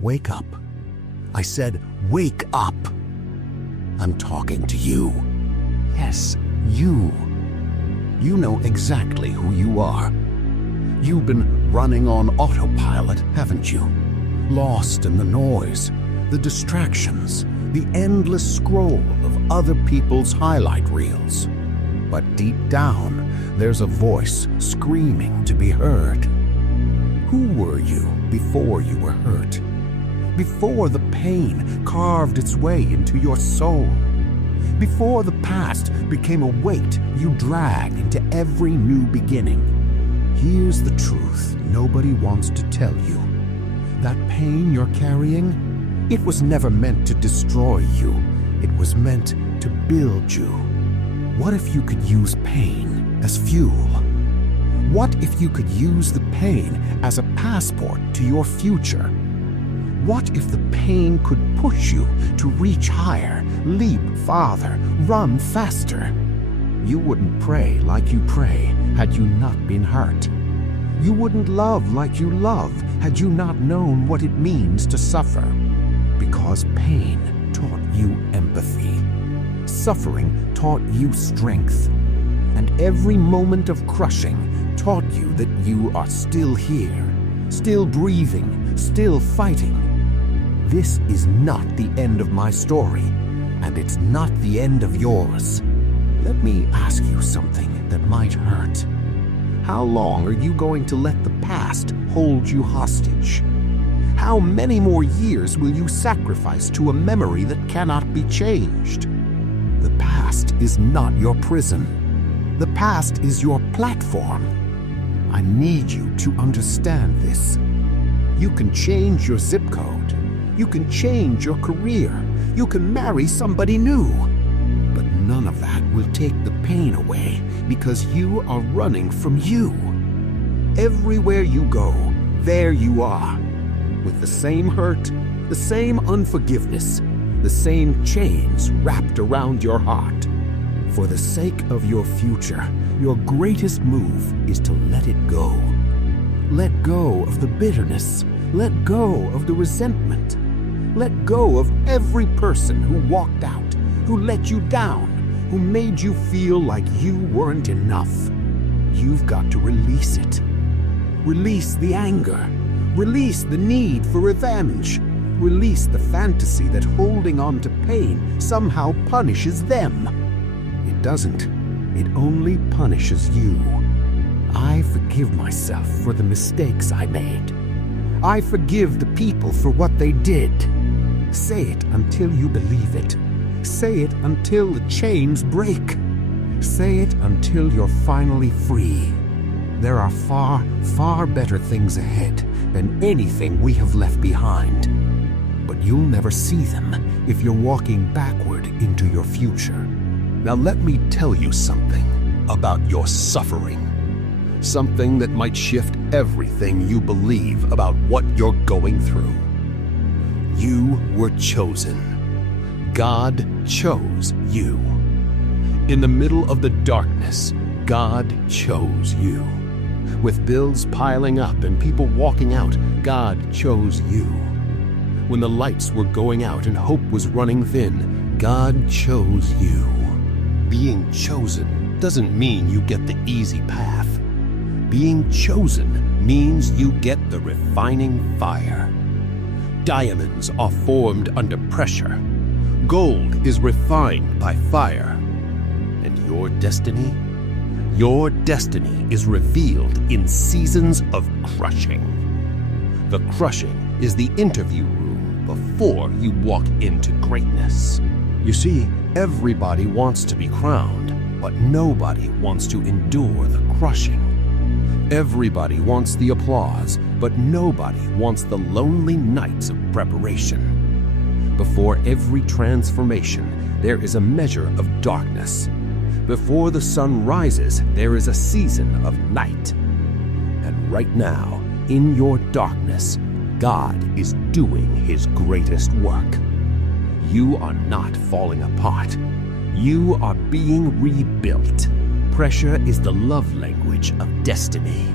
Wake up. I said, wake up. I'm talking to you. Yes, you. You know exactly who you are. You've been running on autopilot, haven't you? Lost in the noise, the distractions, the endless scroll of other people's highlight reels. But deep down, there's a voice screaming to be heard. Who were you before you were hurt? Before the pain carved its way into your soul? Before the past became a weight you drag into every new beginning? Here's the truth nobody wants to tell you. That pain you're carrying, it was never meant to destroy you. It was meant to build you. What if you could use pain as fuel? What if you could use the pain as a passport to your future? What if the pain could push you to reach higher, leap farther, run faster? You wouldn't pray like you pray had you not been hurt. You wouldn't love like you love had you not known what it means to suffer. Because pain taught you empathy. Suffering taught you strength. And every moment of crushing taught you that you are still here, still breathing, still fighting. This is not the end of my story, and it's not the end of yours. Let me ask you something that might hurt. How long are you going to let the past hold you hostage? How many more years will you sacrifice to a memory that cannot be changed? The past is not your prison. The past is your platform. I need you to understand this. You can change your zip code. You can change your career. You can marry somebody new. But none of that will take the pain away because you are running from you. Everywhere you go, there you are. With the same hurt, the same unforgiveness, the same chains wrapped around your heart. For the sake of your future, your greatest move is to let it go. Let go of the bitterness. Let go of the resentment. Let go of every person who walked out, who let you down, who made you feel like you weren't enough. You've got to release it. Release the anger. Release the need for revenge. Release the fantasy that holding on to pain somehow punishes them. It doesn't. It only punishes you. I forgive myself for the mistakes I made. I forgive the people for what they did. Say it until you believe it. Say it until the chains break. Say it until you're finally free. There are far, far better things ahead than anything we have left behind. But you'll never see them if you're walking backward into your future. Now let me tell you something about your suffering. Something that might shift everything you believe about what you're going through. You were chosen. God chose you. In the middle of the darkness, God chose you. With bills piling up and people walking out, God chose you. When the lights were going out and hope was running thin, God chose you. Being chosen doesn't mean you get the easy path. Being chosen means you get the refining fire. Diamonds are formed under pressure. Gold is refined by fire. And your destiny? Your destiny is revealed in seasons of crushing. The crushing is the interview room before you walk into greatness. You see, everybody wants to be crowned, but nobody wants to endure the crushing. Everybody wants the applause, but nobody wants the lonely nights of preparation. Before every transformation, there is a measure of darkness. Before the sun rises, there is a season of night. And right now, in your darkness, God is doing His greatest work. You are not falling apart. You are being rebuilt. Pressure is the love language of destiny.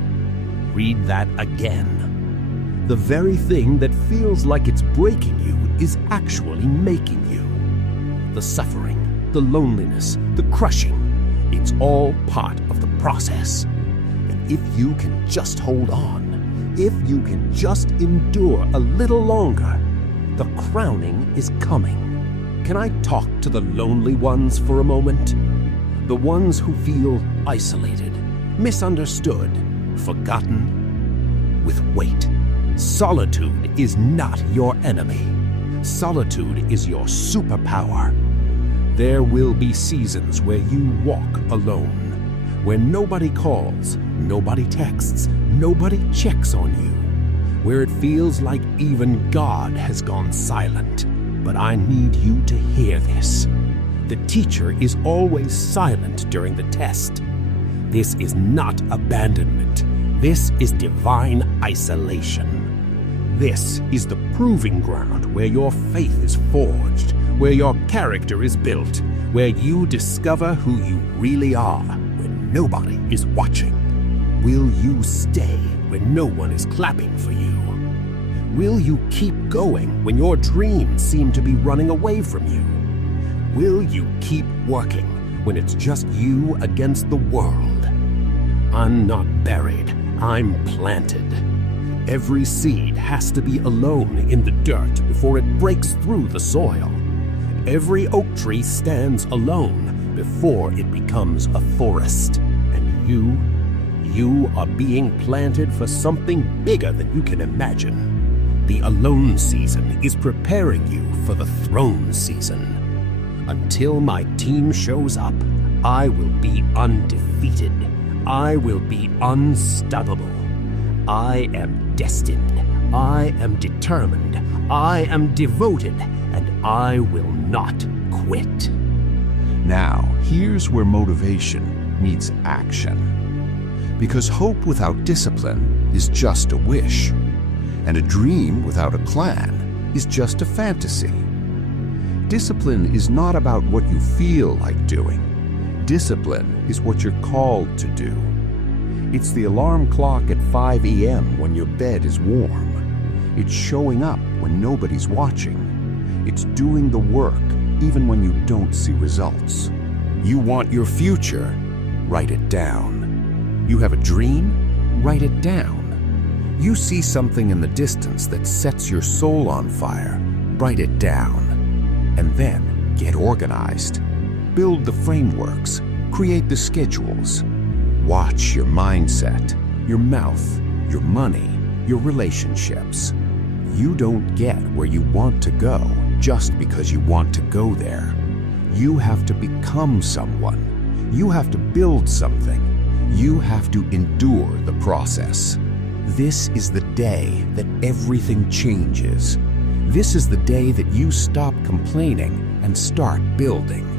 Read that again. The very thing that feels like it's breaking you is actually making you. The suffering, the loneliness, the crushing, it's all part of the process. And if you can just hold on, if you can just endure a little longer, the crowning is coming. Can I talk to the lonely ones for a moment? The ones who feel isolated, misunderstood, forgotten? With weight. Solitude is not your enemy. Solitude is your superpower. There will be seasons where you walk alone, where nobody calls, nobody texts, nobody checks on you, where it feels like even God has gone silent. But I need you to hear this. The teacher is always silent during the test. This is not abandonment. This is divine isolation. This is the proving ground where your faith is forged, where your character is built, where you discover who you really are when nobody is watching. Will you stay when no one is clapping for you? Will you keep going when your dreams seem to be running away from you? Will you keep working when it's just you against the world? I'm not buried, I'm planted. Every seed has to be alone in the dirt before it breaks through the soil. Every oak tree stands alone before it becomes a forest. And you are being planted for something bigger than you can imagine. The alone season is preparing you for the throne season. Until my team shows up, I will be undefeated. I will be unstoppable. I am destined. I am determined. I am devoted, and I will not quit. Now, here's where motivation meets action. Because hope without discipline is just a wish, and a dream without a plan is just a fantasy. Discipline is not about what you feel like doing. Discipline is what you're called to do. It's the alarm clock at 5 a.m. when your bed is warm. It's showing up when nobody's watching. It's doing the work even when you don't see results. You want your future? Write it down. You have a dream? Write it down. You see something in the distance that sets your soul on fire? Write it down. And then get organized. Build the frameworks. Create the schedules. Watch your mindset, your mouth, your money, your relationships. You don't get where you want to go just because you want to go there. You have to become someone. You have to build something. You have to endure the process. This is the day that everything changes. This is the day that you stop complaining and start building.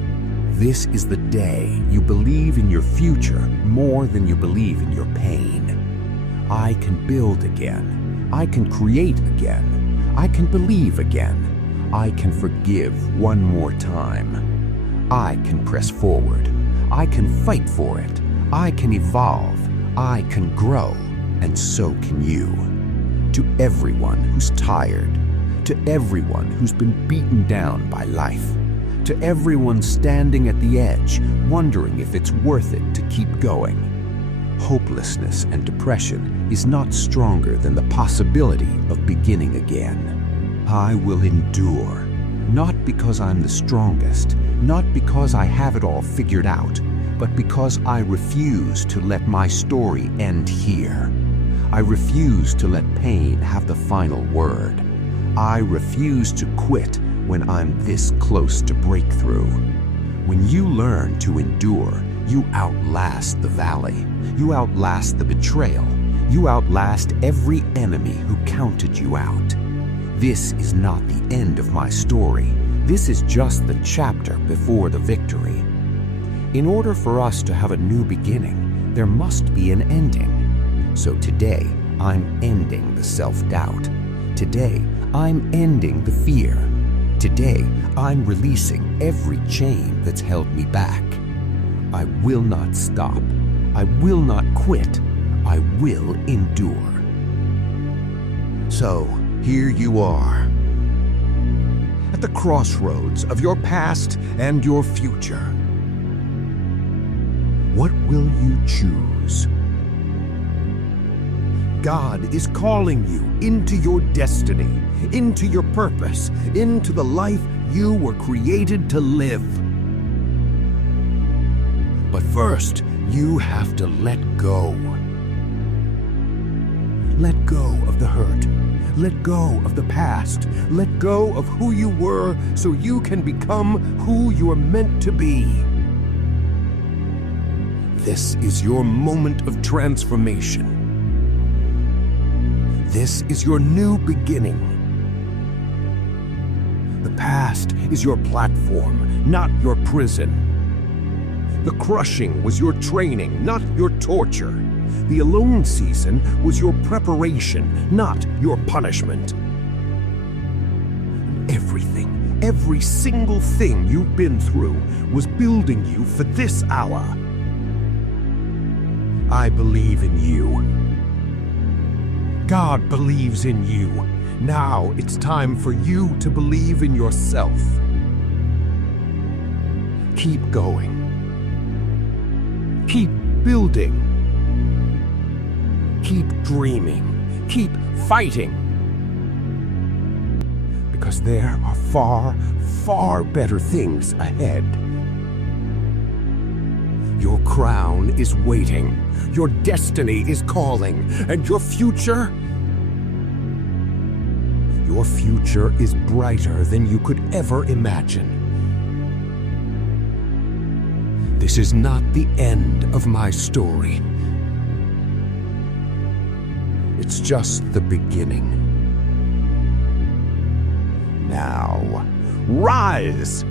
This is the day you believe in your future more than you believe in your pain. I can build again. I can create again. I can believe again. I can forgive one more time. I can press forward. I can fight for it. I can evolve. I can grow. And so can you. To everyone who's tired. To everyone who's been beaten down by life. To everyone standing at the edge, wondering if it's worth it to keep going. Hopelessness and depression is not stronger than the possibility of beginning again. I will endure, not because I'm the strongest, not because I have it all figured out, but because I refuse to let my story end here. I refuse to let pain have the final word. I refuse to quit when I'm this close to breakthrough. When you learn to endure, you outlast the valley. You outlast the betrayal. You outlast every enemy who counted you out. This is not the end of my story. This is just the chapter before the victory. In order for us to have a new beginning, there must be an ending. So today, I'm ending the self-doubt. Today, I'm ending the fear. Today, I'm releasing every chain that's held me back. I will not stop. I will not quit. I will endure. So, here you are, at the crossroads of your past and your future. What will you choose? God is calling you into your destiny, into your purpose, into the life you were created to live. But first, you have to let go. Let go of the hurt. Let go of the past. Let go of who you were so you can become who you are meant to be. This is your moment of transformation. This is your new beginning. The past is your platform, not your prison. The crushing was your training, not your torture. The alone season was your preparation, not your punishment. Everything, every single thing you've been through was building you for this hour. I believe in you. God believes in you. Now it's time for you to believe in yourself. Keep going. Keep building. Keep dreaming. Keep fighting. Because there are far, far better things ahead. Your crown is waiting. Your destiny is calling. And your future? Your future is brighter than you could ever imagine. This is not the end of my story. It's just the beginning. Now, rise!